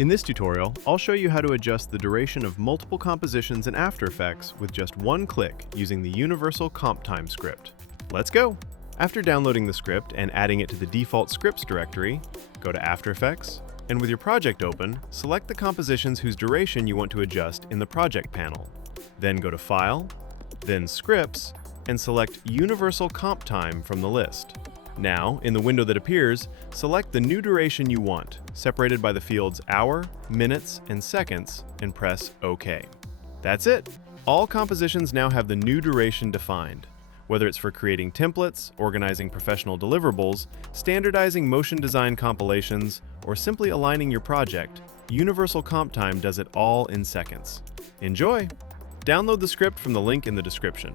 In this tutorial, I'll show you how to adjust the duration of multiple compositions in After Effects with just one click using the universal CompTime script. Let's go! After downloading the script and adding it to the default scripts directory, go to After Effects, and with your project open, select the compositions whose duration you want to adjust in the Project panel. Then go to File, then Scripts, and select Universal CompTime from the list. Now, in the window that appears, select the new duration you want, separated by the fields hour, minutes, and seconds, and press OK. That's it! All compositions now have the new duration defined. Whether it's for creating templates, organizing professional deliverables, standardizing motion design compilations, or simply aligning your project, Universal CompTime does it all in seconds. Enjoy! Download the script from the link in the description.